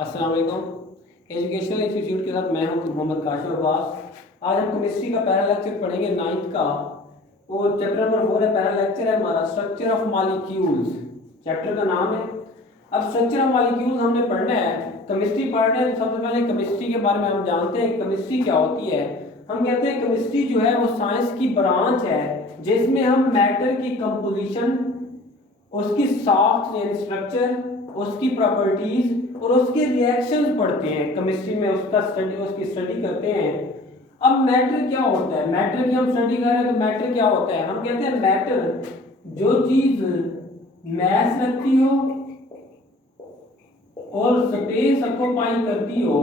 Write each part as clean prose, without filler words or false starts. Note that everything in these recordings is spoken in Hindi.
अस्सलाम वालेकुम। एजुकेशनल इंस्टीट्यूट के साथ मैं हूं मोहम्मद काशिफ अब्बास। आज हम केमिस्ट्री का पहला लेक्चर पढ़ेंगे नाइन्थ का। वो चैप्टर नंबर 4 है। पहला लेक्चर है हमारा स्ट्रक्चर ऑफ मॉलिक्यूल्स। चैप्टर का नाम है। अब स्ट्रक्चर ऑफ मॉलिक्यूल्स हमने पढ़ना है। केमिस्ट्री पढ़ना है तो सबसे पहले केमिस्ट्री के बारे में हम जानते हैं केमिस्ट्री क्या होती है। हम कहते हैं केमिस्ट्री जो है वो साइंस की ब्रांच है जिसमें हम मैटर की कंपोजिशन, उसकी साख्त यानी स्ट्रक्चर, उसकी प्रॉपर्टीज और उसके रिएक्शंस पढ़ते हैं। केमिस्ट्री में उसकी स्टडी करते हैं। अब मैटर क्या होता है, मैटर की हम स्टडी कर रहे हैं तो मैटर क्या होता है। हम कहते हैं मैटर जो चीज मैस रखती हो और स्पेस ऑक्यूपाई करती हो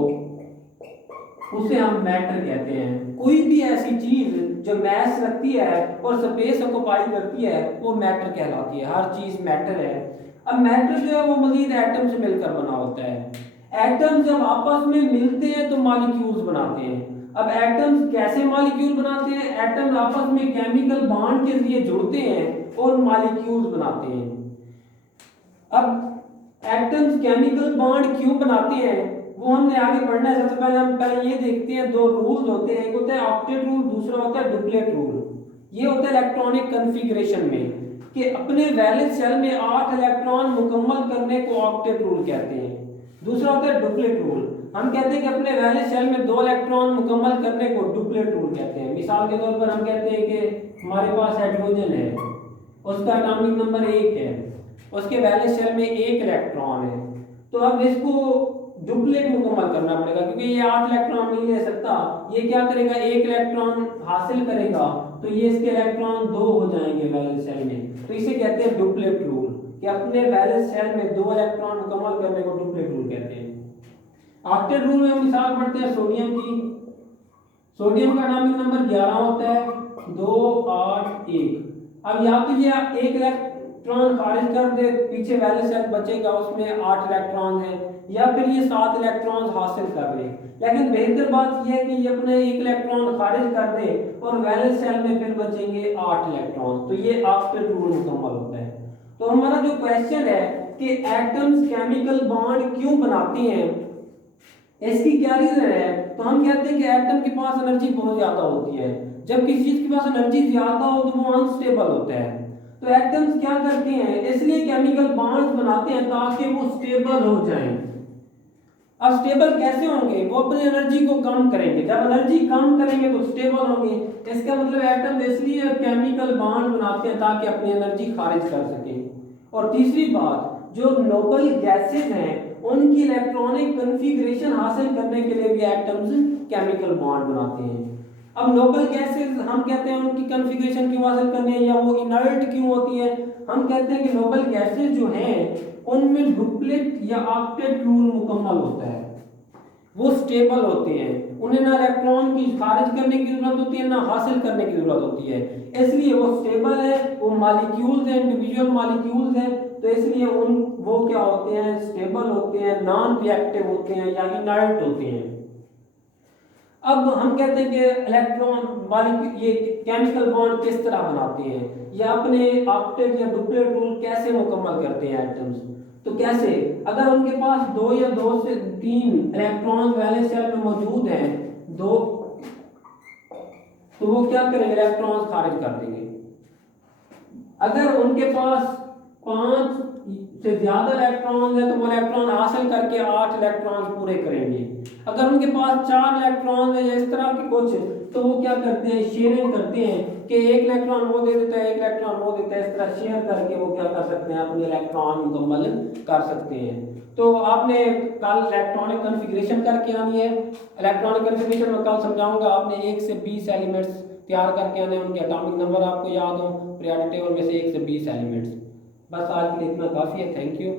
उसे हम मैटर कहते हैं। कोई भी ऐसी चीज जो मैस रखती है और स्पेस ऑक्यूपाई करती है वो मैटर कहलाती है। हर चीज मैटर है। अब मैटर जो है वो मजीद एटम से मिलकर बना होता है। एटम जब आपस में मिलते हैं तो मॉलिक्यूल्स बनाते हैं। अब एटम्स कैसे मॉलिक्यूल बनाते हैं? एटम आपस में केमिकल बॉन्ड के जरिए जुड़ते हैं और मॉलिक्यूल्स बनाते हैं। अब एटम्स केमिकल बॉन्ड क्यों बनाते हैं वो हमने आगे पढ़ना है। सबसे पहले हम ये देखते हैं, दो रूल्स होते हैं। एक होता है ऑक्टेट रूल, दूसरा होता है डुप्लेट रूल। ये होता है इलेक्ट्रॉनिक कॉन्फ़िगरेशन में कि अपने वैलेंस शेल में 8 इलेक्ट्रॉन मुकम्मल करने को ऑक्टेट रूल कहते हैं। दूसरा होता है डुप्लेट रूल। हम कहते हैं कि अपने वैलेंस शेल में 2 इलेक्ट्रॉन मुकम्मल करने को डुप्लेट रूल कहते हैं। मिसाल के तौर पर हम कहते हैं कि हमारे पास हाइड्रोजन है, उसका एटॉमिक नंबर 1 है, उसके वैलेंस शेल में 1 इलेक्ट्रॉन है। तो अब इसको डुप्लेट मुकम्मल करना पड़ेगा क्योंकि ये 8 इलेक्ट्रॉन नहीं ले सकता। ये क्या करेगा, 1 इलेक्ट्रॉन हासिल करेगा तो ये इसके इलेक्ट्रॉन 2 हो जाएंगे वैलेंस शेल में। तो इसे कहते हैं डुप्लेट रूल कि अपने वैलेंस शेल में 2 इलेक्ट्रॉन मुकम्मल करने को डुप्लेट रूल कहते हैं। ऑक्टेट रूल में हम मिसाल पढ़ते हैं सोडियम की। सोडियम का एटॉमिक नंबर 11 होता है, 2 8 1। अब या तो ये 1 इलेक्ट्रॉन खारिज कर दे, पीछे वैलेंस शेल बचेगा उसमें 8 इलेक्ट्रॉन है, या फिर ये 7 इलेक्ट्रॉन हासिल कर ले। लेकिन बेहतर बात यह है कि ये अपने 1 इलेक्ट्रॉन खारिज कर दे और वैलेंस शेल में फिर बचेंगे 8 इलेक्ट्रॉन। तो ये ऑक्टेट रूल मुकम्मल होता है। तो हमारा जो क्वेश्चन है कि एटम्स केमिकल बॉन्ड क्यों बनाते हैं, इसकी क्या रीजन है, तो हम कहते हैं कि एटम के पास एनर्जी बहुत ज्यादा होती है। जब किसी चीज के पास एनर्जी ज्यादा हो तो वो अनस्टेबल होता है। तो एटम्स क्या करते हैं, इसलिए केमिकल बॉन्ड्स बनाते हैं ताकि वो स्टेबल हो जाएं। अब स्टेबल कैसे होंगे, वो अपनी एनर्जी को कम करेंगे। जब एनर्जी कम करेंगे तो स्टेबल होंगे। इसका मतलब एटम इसलिए केमिकल बॉन्ड बनाते हैं ताकि अपनी एनर्जी खारिज कर सकें। और तीसरी बात, जो नोबल गैसेज हैं उनकी इलेक्ट्रॉनिक कॉन्फ़िगरेशन हासिल करने के लिए भी एटम्स केमिकल बॉन्ड बनाते हैं। अब नोबल गैसेज हम कहते हैं उनकी कॉन्फ़िगरेशन क्यों हासिल करनी है या वो इनर्ट क्यों होती है। हम कहते हैं कि नोबल गैसेज जो हैं उनमें डुप्लेट या ऑक्टेट रूल मुकम्मल होता है। वो स्टेबल होते हैं, उन्हें ना इलेक्ट्रॉन की खारिज करने की जरूरत होती है ना हासिल करने की जरूरत होती है, इसलिए वो स्टेबल है। वो मॉलिक्यूल्स हैं, इंडिविजुअल मॉलिक्यूल्स हैं, तो इसलिए वो क्या होते हैं, स्टेबल होते हैं, नॉन रिएक्टिव होते हैं या इनर्ट होते हैं। अब हम कहते हैं कि इलेक्ट्रॉन ये केमिकल बॉन्ड किस तरह बनाते हैं या अपने ऑक्टेट या डुप्लेट रूल कैसे मुकम्मल करते हैं एटम्स। तो कैसे, अगर उनके पास 2 या 2 से 3 इलेक्ट्रॉन वैलेंस शेल में मौजूद हैं, दो, तो वो क्या करेंगे, इलेक्ट्रॉन खारिज कर देंगे। अगर उनके पास 5 से ज्यादा इलेक्ट्रॉन है तो वो इलेक्ट्रॉन हासिल करके 8 इलेक्ट्रॉन पूरे करेंगे। अगर उनके पास 4 इलेक्ट्रॉन है या इस तरह के कुछ, तो वो क्या करते हैं, शेयरिंग करते हैं कि 1 इलेक्ट्रॉन वो दे देता है, 1 इलेक्ट्रॉन वो देता है। इस तरह शेयर करके वो क्या कर सकते हैं, अपने इलेक्ट्रॉन मुकम्मल कर सकते हैं। तो आपने कल इलेक्ट्रॉनिक कॉन्फ़िगरेशन करके आनी है। इलेक्ट्रॉनिक कॉन्फ़िगरेशन में कल समझाऊंगा। आपने 1 से 20 एलिमेंट्स तैयार करके आने, उनके एटॉमिक नंबर आपको याद हो, पीरियोडिक टेबल में से 1 से 20 एलिमेंट्स। बस आज के लिए इतना काफ़ी है। Thank you.